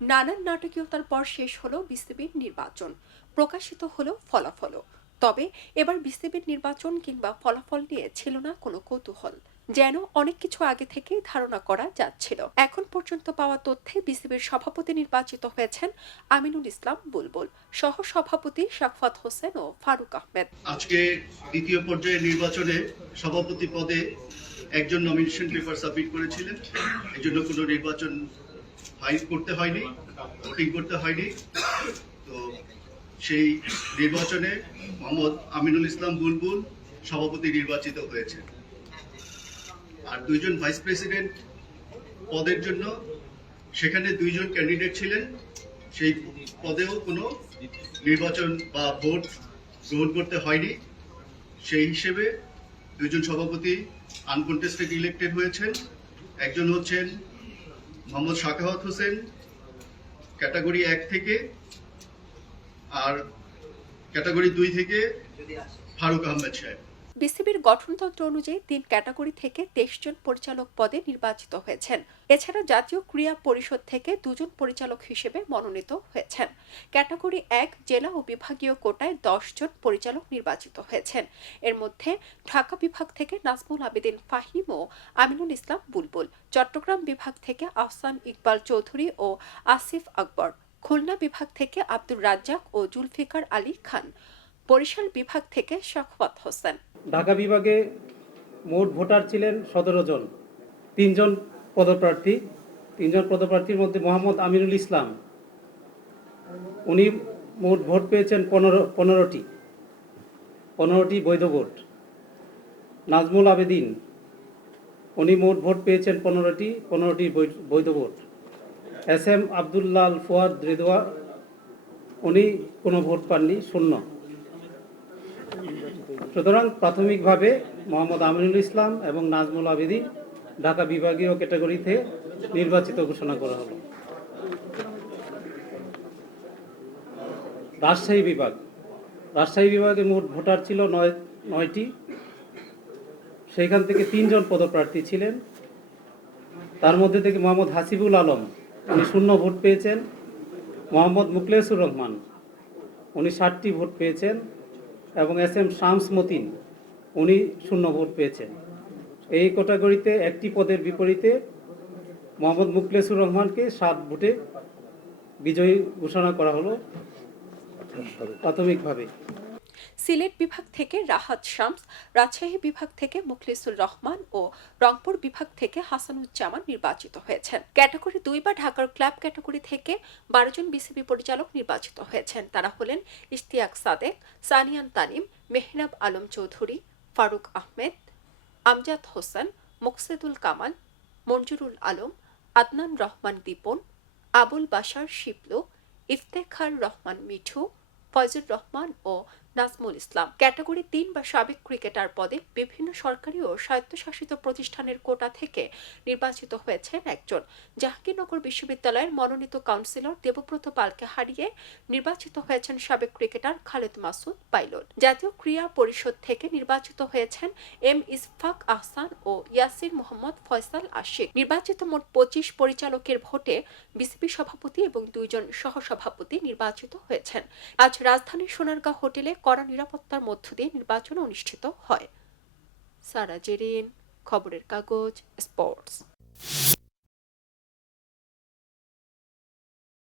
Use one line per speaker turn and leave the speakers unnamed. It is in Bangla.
নানান নাটকীয়তার পর শেষ হলো বিসিবির নির্বাচন। প্রকাশিত হলো ফলাফলও। তবে এবার বিসিবির নির্বাচন কিংবা ফলাফল নিয়ে ছিল না কোনো কৌতূহল। যেন অনেক কিছু আগে থেকেই ধারণা করা যাচ্ছিল। এখন পর্যন্ত পাওয়া তথ্যে বিসিবির সভাপতি নির্বাচিত হয়েছেন আমিনুল ইসলাম বুলবুল সহ সভাপতি শাকফাত হোসেন ও ফারুক আহমেদ।
আজকে দ্বিতীয় পর্যায়ে নির্বাচনে সভাপতি পদে একজন নমিনেশন পেপার সাবমিট করেছিলেন। এই জন্য কোনো নির্বাচন ফাইল করতে হয়নি, ভোটিং করতে হয়নি। তো সেই নির্বাচনে মোহাম্মদ আমিনুল ইসলাম বুলবুল সভাপতি নির্বাচিত হয়েছে। আর দুইজন ভাইস প্রেসিডেন্ট পদের জন্য সেখানে দুইজন ক্যান্ডিডেট ছিলেন। সেই পদেও কোনো নির্বাচন বা ভোট গ্রহণ করতে হয়নি। সেই হিসেবে দুজন সভাপতি আনকন্টেস্টেড ইলেক্টেড হয়েছেন। একজন হচ্ছেন মোহাম্মদ শাকাহত হোসেন ক্যাটাগরি এক থেকে আর ক্যাটাগরি দুই থেকে ফারুক আহমেদ সাহেব।
বিসিবির গঠনতন্ত্র অনুযায়ী তিন ক্যাটাগরি থেকে তেইশ জন পরিচালক পদে নির্বাচিত হয়েছেন। এছাড়া জাতীয় ক্রীড়া পরিষদ থেকে দুজন পরিচালক হিসেবে মনোনীত হয়েছেন। ক্যাটাগরি এক জেলা ও বিভাগীয় কোটায় দশ জন পরিচালক নির্বাচিত হয়েছেন। এর মধ্যে ঢাকা বিভাগ থেকে নাজমুল আবেদিন ফাহিম ও আমিনুল ইসলাম বুলবুল, চট্টগ্রাম বিভাগ থেকে আহসান ইকবাল চৌধুরী ও আসিফ আকবর, খুলনা বিভাগ থেকে আব্দুর রাজ্জাক ও জুলফিকার আলী খান। বরিশাল বিভাগ থেকে শখওয়াত হোসেন।
ঢাকা বিভাগে মোট ভোটার ছিলেন সতেরো জন। তিনজন পদপ্রার্থী। তিনজন পদপ্রার্থীর মধ্যে মোহাম্মদ আমিনুল ইসলাম। উনি মোট ভোট পেয়েছেন পনেরো, পনেরোটি। পনেরোটি বৈধ ভোট। নাজমুল আবেদিন, উনি মোট ভোট পেয়েছেন পনেরোটি পনেরোটি বৈধ vote. S M Abdullah Fuad Redwan, উনি কোনো ভোট পাননি, শূন্য। সুতরাং প্রাথমিকভাবে মোহাম্মদ আমিনুল ইসলাম এবং নাজমুল আবেদিন ঢাকা বিভাগীয় ক্যাটাগরিতে নির্বাচিত ঘোষণা করা হলো। রাজশাহী বিভাগ। রাজশাহী বিভাগে মোট ভোটার ছিল নয়, নয়টি। সেইখান থেকে তিনজন পদপ্রার্থী ছিলেন। তার মধ্যে থেকে মোহাম্মদ হাসিবুল আলম, উনি শূন্য ভোট পেয়েছেন। মোহাম্মদ মুকলেসুর রহমান, উনি ষাটটি ভোট পেয়েছেন। এবং এস এম শামস মতিন উনি শূন্য ভোট পেয়েছেন। এই ক্যাটাগরিতে একটি পদের বিপরীতে মোহাম্মদ মুকলেসুর রহমানকে সাত ভোটে বিজয়ী ঘোষণা করা হলো প্রাথমিকভাবে।
সিলেট বিভাগ থেকে রাহাত শামস, রাজশাহী বিভাগ থেকে মুখলিসুর রহমান ও রংপুর বিভাগ থেকে হাসানুজ্জামান নির্বাচিত হয়েছেন। ক্যাটাগরি দুই বা ঢাকার ক্লাব ক্যাটাগরি থেকে বারো জন বিসিবি পরিচালক নির্বাচিত হয়েছেন। তারা হলেন ইশতিয়াক সাদেক, সানিয়ান তানিম মেহরাব আলম চৌধুরী, ফারুক আহমেদ, আমজাদ হোসেন, মুকসেদুল কামাল, মঞ্জুরুল আলম, আদনান রহমান দীপন, আবুল বাশার শিপলু ইফতেখার রহমান মিঠু, ফয়জুর রহমান ও নাজমুল ইসলাম। ক্যাটাগরি তিন বা সাবেক ক্রিকেটার পদে বিভিন্ন সরকারি ও স্বায়ত্তশাসিত প্রতিষ্ঠানের কোটা থেকে নির্বাচিত হয়েছেন একজন। জাহাঙ্গীরনগর বিশ্ববিদ্যালয়ের মনোনীত কাউন্সিলর দেবব্রত পালকে হারিয়ে নির্বাচিত হয়েছেন সাবেক ক্রিকেটার খালেদ মাসুদ পাইলট। জাতীয় ক্রীড়া পরিষদ থেকে নির্বাচিত হয়েছেন এম ইসফাক আহসান ও ইয়াসির মোহাম্মদ ফয়সাল আশিক। নির্বাচিত মোট পঁচিশ পরিচালকের ভোটে বিসিবি সভাপতি এবং দুইজন সহসভাপতি নির্বাচিত হয়েছেন। আজ রাজধানীর সোনারগাঁও হোটেলে কড়া নিরাপত্তার মধ্য দিয়ে নির্বাচন অনুষ্ঠিত হয়। সারা জেরিন খবরের কাগজ স্পোর্টস।